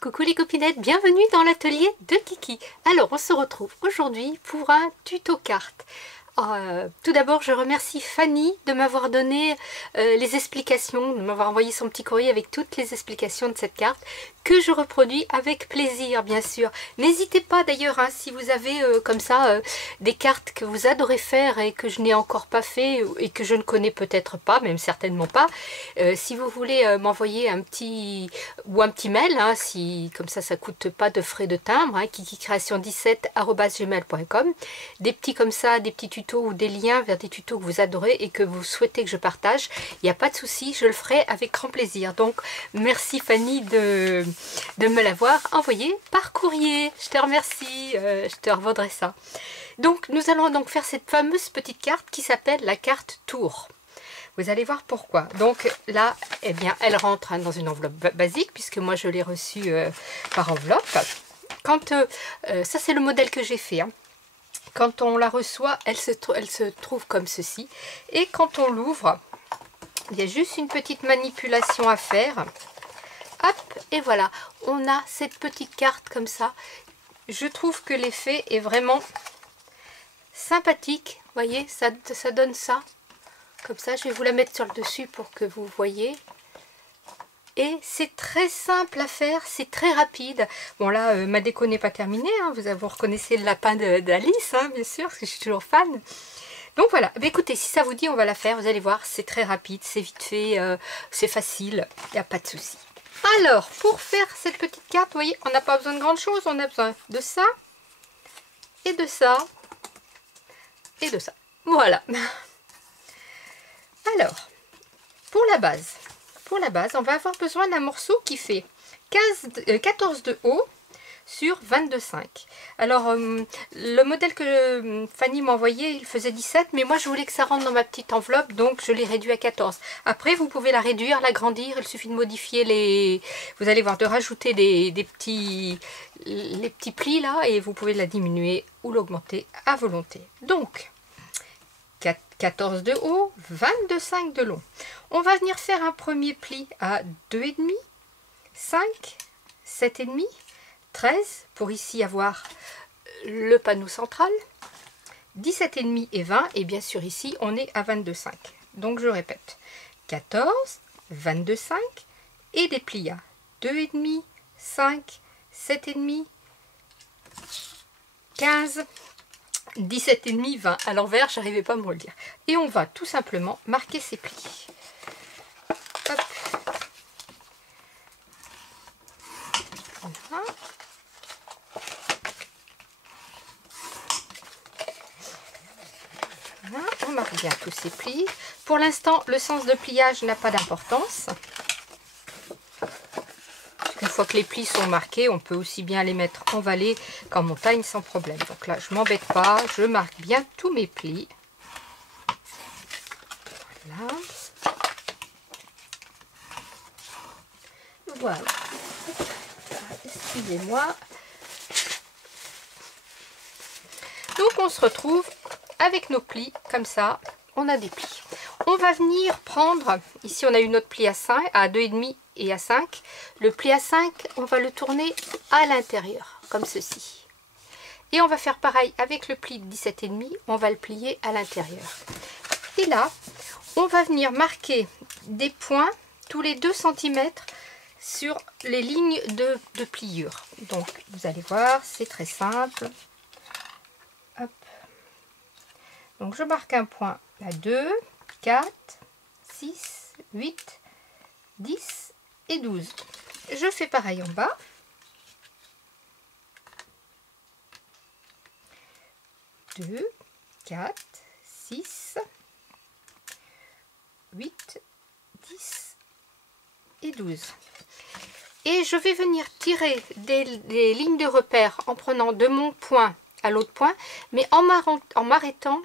Coucou les copinettes, bienvenue dans l'atelier de Kiki. Alors on se retrouve aujourd'hui pour un tuto carte. Tout d'abord je remercie Fanny de m'avoir donné les explications, de m'avoir envoyé son petit courrier avec toutes les explications de cette carte que je reproduis avec plaisir bien sûr. N'hésitez pas d'ailleurs si vous avez comme ça des cartes que vous adorez faire et que je n'ai encore pas fait et que je ne connais peut-être pas, même certainement pas. Si vous voulez m'envoyer un petit mail, si comme ça coûte pas de frais de timbre, kikicreation17@gmail.com, des petits comme ça, des petits tutos ou des liens vers des tutos que vous adorez et que vous souhaitez que je partage, il n'y a pas de souci, je le ferai avec grand plaisir. Donc merci Fanny de me l'avoir envoyé par courrier. Je te remercie, je te revendrai ça. Donc nous allons donc faire cette fameuse petite carte qui s'appelle la carte tour. Vous allez voir pourquoi. Donc là, eh bien, elle rentre dans une enveloppe basique puisque moi je l'ai reçue par enveloppe. Quand ça c'est le modèle que j'ai fait. Quand on la reçoit, elle se trouve comme ceci. Et quand on l'ouvre, il y a juste une petite manipulation à faire. Hop, et voilà, on a cette petite carte comme ça. Je trouve que l'effet est vraiment sympathique. Vous voyez, ça donne ça. Comme ça, je vais vous la mettre sur le dessus pour que vous voyez. Et c'est très simple à faire, c'est très rapide. Bon là, ma déco n'est pas terminée, vous reconnaissez le lapin d'Alice, bien sûr, parce que je suis toujours fan. Donc voilà, écoutez, si ça vous dit, on va la faire, vous allez voir, c'est très rapide, c'est vite fait, c'est facile, il n'y a pas de souci. Alors, pour faire cette petite carte, vous voyez, on n'a pas besoin de grande chose, on a besoin de ça, et de ça, et de ça. Voilà. Alors, pour la base, on va avoir besoin d'un morceau qui fait 14 de haut sur 22,5. Alors, le modèle que Fanny m'a envoyé, il faisait 17, mais moi je voulais que ça rentre dans ma petite enveloppe, donc je l'ai réduit à 14. Après, vous pouvez la réduire, l'agrandir, il suffit de modifier les... Vous allez voir, de rajouter les petits plis là, et vous pouvez la diminuer ou l'augmenter à volonté. Donc, 14 de haut, 22,5 de long. On va venir faire un premier pli à 2,5, 5, 7,5, 13 pour ici avoir le panneau central, 17,5 et 20, et bien sûr ici on est à 22,5. Donc je répète, 14, 22,5 et des plis à 2,5, 5, 7,5, 15, 17,5, 20. À l'envers, j'arrivais pas à me le dire. Et on va tout simplement marquer ces plis. Hop. Voilà. Voilà. On marque bien tous ces plis. Pour l'instant, le sens de pliage n'a pas d'importance. Une fois que les plis sont marqués, on peut aussi bien les mettre en vallée qu'en montagne sans problème. Donc là, je m'embête pas, je marque bien tous mes plis. Voilà. Voilà. Excusez-moi. Donc on se retrouve avec nos plis comme ça. On a des plis. On va venir prendre, ici on a une autre pli à 5, à 2,5 et à 5. Le pli à 5, on va le tourner à l'intérieur, comme ceci. Et on va faire pareil avec le pli de 17,5, on va le plier à l'intérieur. Et là, on va venir marquer des points tous les 2 cm sur les lignes de pliure. Donc, vous allez voir, c'est très simple. Hop. Donc, je marque un point à 2, 4, 6, 8, 10 et 12. Je fais pareil en bas. 2, 4, 6, 8, 10 et 12. Et je vais venir tirer des lignes de repère en prenant de mon point à l'autre point, mais en m'arrêtant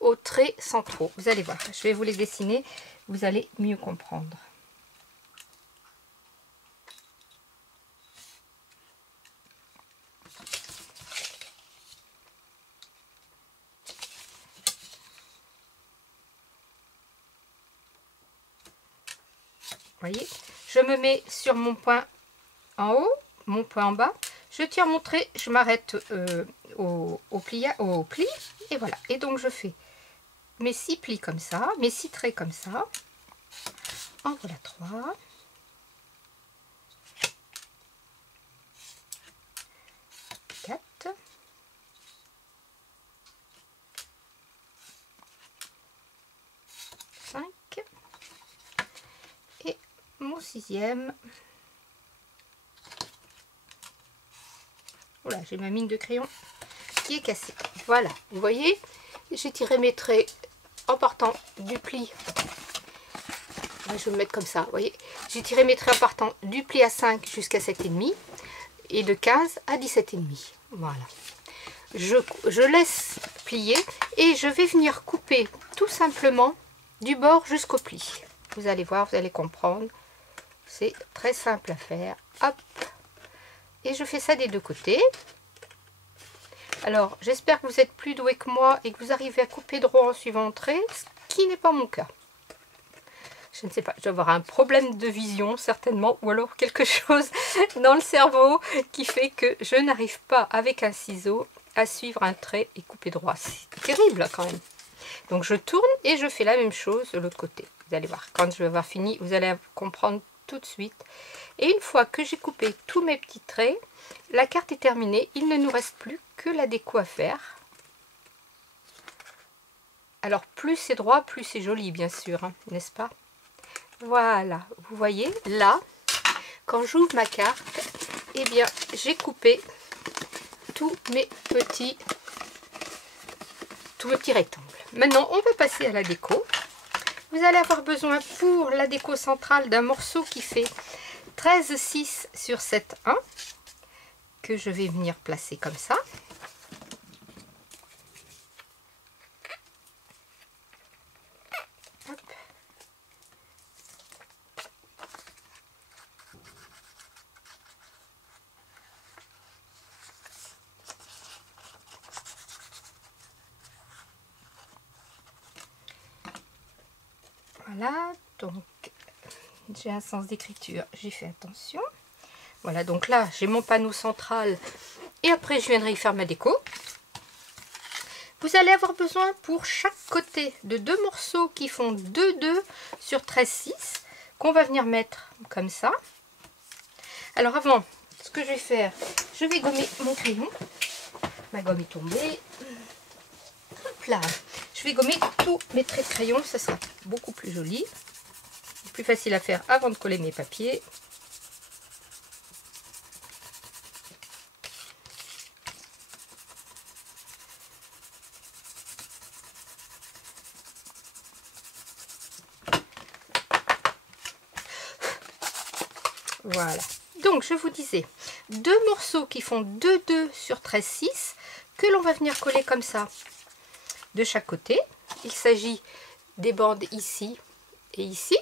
aux traits centraux. Vous allez voir, je vais vous les dessiner, vous allez mieux comprendre. Voyez, je me mets sur mon point en haut, mon point en bas, je tire mon trait, je m'arrête au pli, et voilà. Et donc je fais mes 6 plis comme ça, mes 6 traits comme ça. En voilà 3. 4. 5. Et mon 6e. Voilà, j'ai ma mine de crayon qui est cassée. Voilà, vous voyez, j'ai tiré mes traits en partant du pli. Je vais me mettre comme ça, vous voyez. J'ai tiré mes traits en partant du pli à 5 jusqu'à 7,5 et de 15 à 17,5. Voilà. Je laisse plier et je vais venir couper tout simplement du bord jusqu'au pli. Vous allez voir, vous allez comprendre. C'est très simple à faire. Hop. Et je fais ça des deux côtés. Alors, j'espère que vous êtes plus doué que moi et que vous arrivez à couper droit en suivant le trait, ce qui n'est pas mon cas. Je ne sais pas, je dois avoir un problème de vision certainement, ou alors quelque chose dans le cerveau qui fait que je n'arrive pas avec un ciseau à suivre un trait et couper droit. C'est terrible quand même. Donc je tourne et je fais la même chose de l'autre côté. Vous allez voir, quand je vais avoir fini, vous allez comprendre tout de suite. Et une fois que j'ai coupé tous mes petits traits, la carte est terminée. Il ne nous reste plus que la déco à faire. Alors plus c'est droit, plus c'est joli bien sûr, hein, n'est-ce pas? Voilà, vous voyez, là, quand j'ouvre ma carte, eh bien, j'ai coupé tous mes petits rectangles. Maintenant, on va passer à la déco. Vous allez avoir besoin pour la déco centrale d'un morceau qui fait 13,6 sur 7,1 que je vais venir placer comme ça. Hop. Voilà, donc j'ai un sens d'écriture, j'ai fait attention. Voilà, donc là j'ai mon panneau central et après je viendrai y faire ma déco. Vous allez avoir besoin pour chaque côté de 2 morceaux qui font 2,2 sur 13,6 qu'on va venir mettre comme ça. Alors avant, ce que je vais faire, je vais gommer mon crayon. Ma gomme est tombée. Hop là. Je vais gommer tous mes traits de crayon, ça sera beaucoup plus joli. Plus facile à faire avant de coller mes papiers. Voilà. Donc je vous disais, 2 morceaux qui font 2,2 sur 13,6 que l'on va venir coller comme ça de chaque côté. Il s'agit des bandes ici et ici.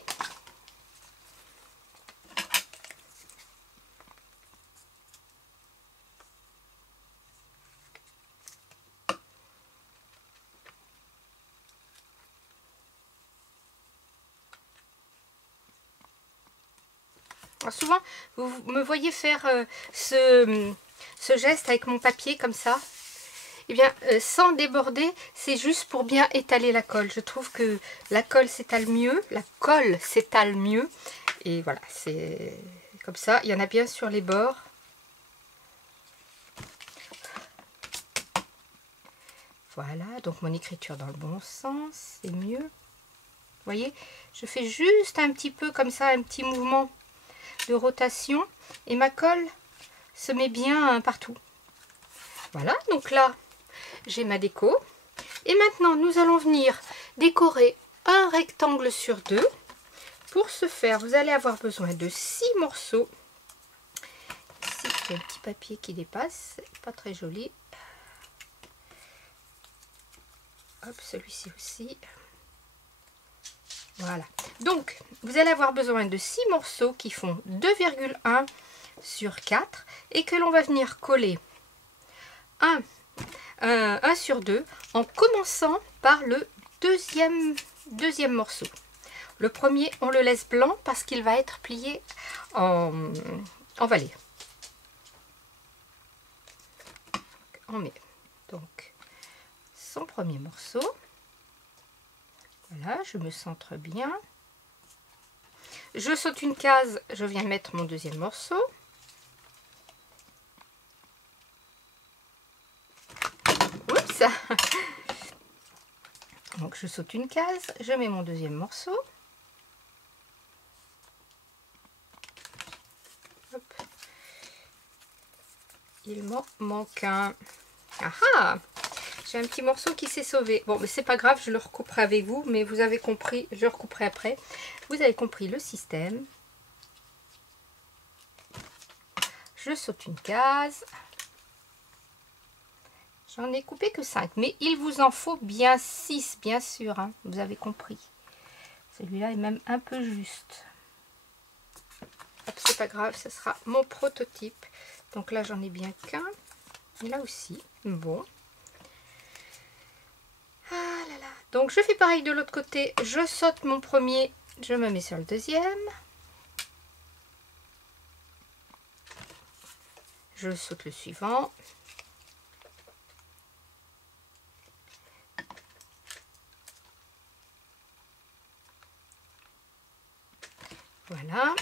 Alors souvent, vous me voyez faire ce geste avec mon papier comme ça. Eh bien, sans déborder, c'est juste pour bien étaler la colle. Je trouve que la colle s'étale mieux, Et voilà, c'est comme ça. Il y en a bien sur les bords. Voilà, donc mon écriture dans le bon sens, c'est mieux. Vous voyez, je fais juste un petit peu comme ça, un petit mouvement de rotation. Et ma colle se met bien partout. Voilà, donc là, j'ai ma déco. Et maintenant, nous allons venir décorer un rectangle sur 2. Pour ce faire, vous allez avoir besoin de 6 morceaux. Ici, j'ai un petit papier qui dépasse. Pas très joli. Hop, celui-ci aussi. Voilà. Donc, vous allez avoir besoin de 6 morceaux qui font 2,1 sur 4. Et que l'on va venir coller 1 sur 2 en commençant par le deuxième morceau. Le premier, on le laisse blanc parce qu'il va être plié en vallée. on met donc son premier morceau. Voilà, je me centre bien. Je saute une case, je viens mettre mon deuxième morceau. Oups. Donc je saute une case, je mets mon deuxième morceau. Hop. Il m'en manque un. Ah ah! J'ai un petit morceau qui s'est sauvé. Bon, mais c'est pas grave, je le recouperai avec vous, mais vous avez compris, je le recouperai après. Vous avez compris le système. Je saute une case. J'en ai coupé que 5, mais il vous en faut bien 6, bien sûr, hein, vous avez compris. Celui-là est même un peu juste. C'est pas grave, ce sera mon prototype. Donc là, j'en ai bien qu'un. Et là aussi, bon. Ah là là. Donc je fais pareil de l'autre côté, je saute mon premier, je me mets sur le deuxième. Je saute le suivant. Voilà.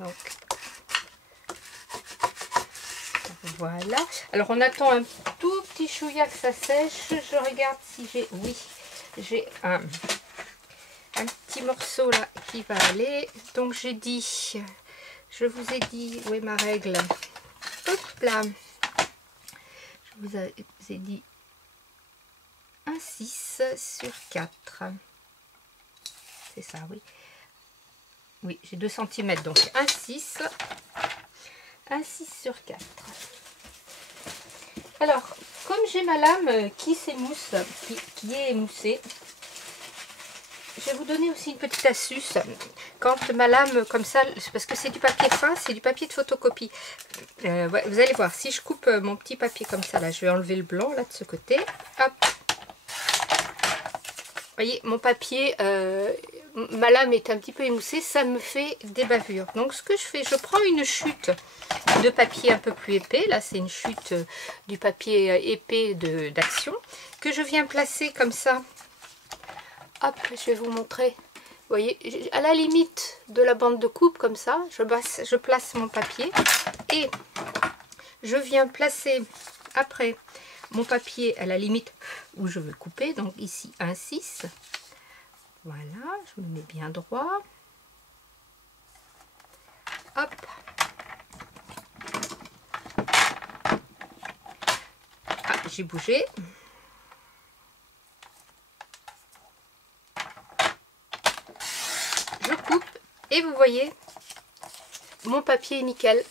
Donc voilà. Alors on attend un tout petit chouïa que ça sèche. Je regarde si j'ai... Oui, j'ai un petit morceau là qui va aller. Donc j'ai dit... Je vous ai dit... Où est ma règle? Hop là. Je vous ai dit un 6 sur 4. C'est ça, oui. Oui, j'ai 2 cm, donc un 6 sur 4. Alors, comme j'ai ma lame qui s'émousse, qui est émoussée, je vais vous donner aussi une petite astuce. Quand ma lame comme ça, parce que c'est du papier fin, c'est du papier de photocopie. Ouais, vous allez voir, si je coupe mon petit papier comme ça, là, je vais enlever le blanc là de ce côté. Hop. Vous voyez, mon papier, ma lame est un petit peu émoussée, ça me fait des bavures. Donc ce que je fais, je prends une chute de papier un peu plus épais. Là, c'est une chute du papier épais d'Action que je viens placer comme ça. Hop, je vais vous montrer. Vous voyez, à la limite de la bande de coupe, comme ça, je place mon papier et je viens placer après mon papier à la limite où je veux couper. Donc ici, un 6. Voilà, je me mets bien droit. Hop. Ah, j'ai bougé. Je coupe et vous voyez, mon papier est nickel.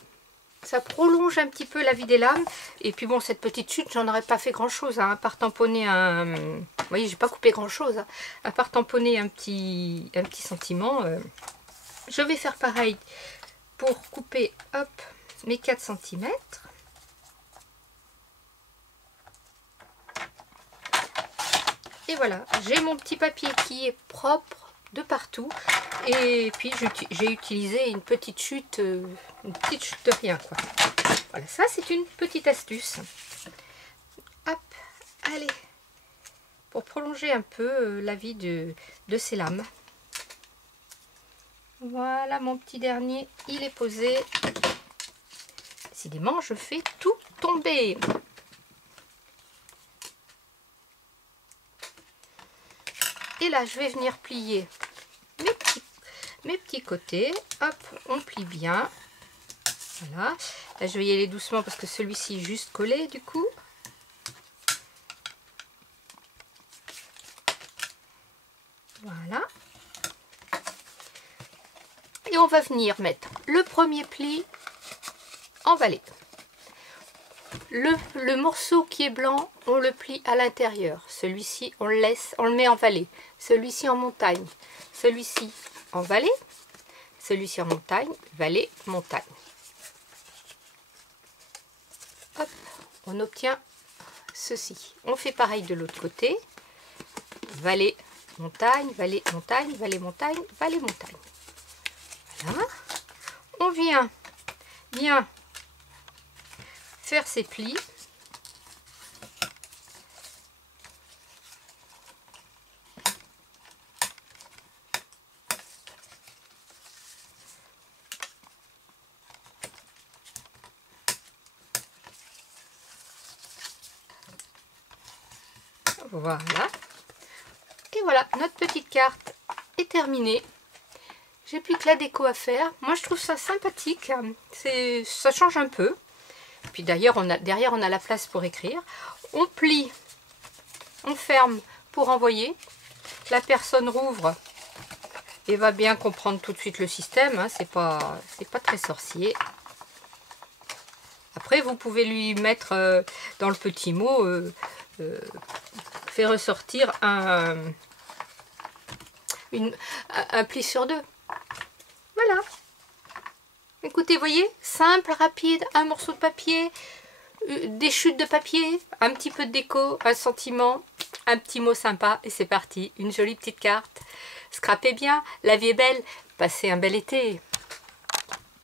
Ça prolonge un petit peu la vie des lames. Et puis bon, cette petite chute, j'en aurais pas fait grand chose, hein, à part tamponner un... Vous voyez, j'ai pas coupé grand chose, hein, à part tamponner un petit sentiment. Je vais faire pareil pour couper, hop, mes 4 cm. Et voilà, j'ai mon petit papier qui est propre de partout. Et puis j'ai utilisé une petite chute de rien, quoi. Voilà, ça c'est une petite astuce. Hop, allez, pour prolonger un peu la vie de ces lames. Voilà, mon petit dernier, il est posé. Décidément, je fais tout tomber. Et là, je vais venir plier mes petits côtés. Hop, on plie bien. Voilà. Là, je vais y aller doucement parce que celui-ci est juste collé du coup. Voilà. Et on va venir mettre le premier pli en valet. Le morceau qui est blanc, on le plie à l'intérieur. Celui-ci, on le met en valet. Celui-ci en montagne. Celui-ci en valet. Celui-ci en montagne. Valet, montagne. Hop, on obtient ceci. On fait pareil de l'autre côté. Valet, montagne, valet, montagne, valet, montagne, valet, montagne. Voilà. On vient bien faire ses plis. Voilà. Et voilà, notre petite carte est terminée. J'ai plus que la déco à faire. Moi, je trouve ça sympathique. Ça change un peu. Puis d'ailleurs, derrière, on a la place pour écrire. On plie, on ferme pour envoyer. La personne rouvre et va bien comprendre tout de suite le système. Hein. C'est pas très sorcier. Après, vous pouvez lui mettre dans le petit mot, fait ressortir un pli sur 2. Voilà. Écoutez, voyez, simple, rapide, un morceau de papier, des chutes de papier, un petit peu de déco, un sentiment, un petit mot sympa et c'est parti. Une jolie petite carte. Scrapez bien, la vie est belle, passez un bel été.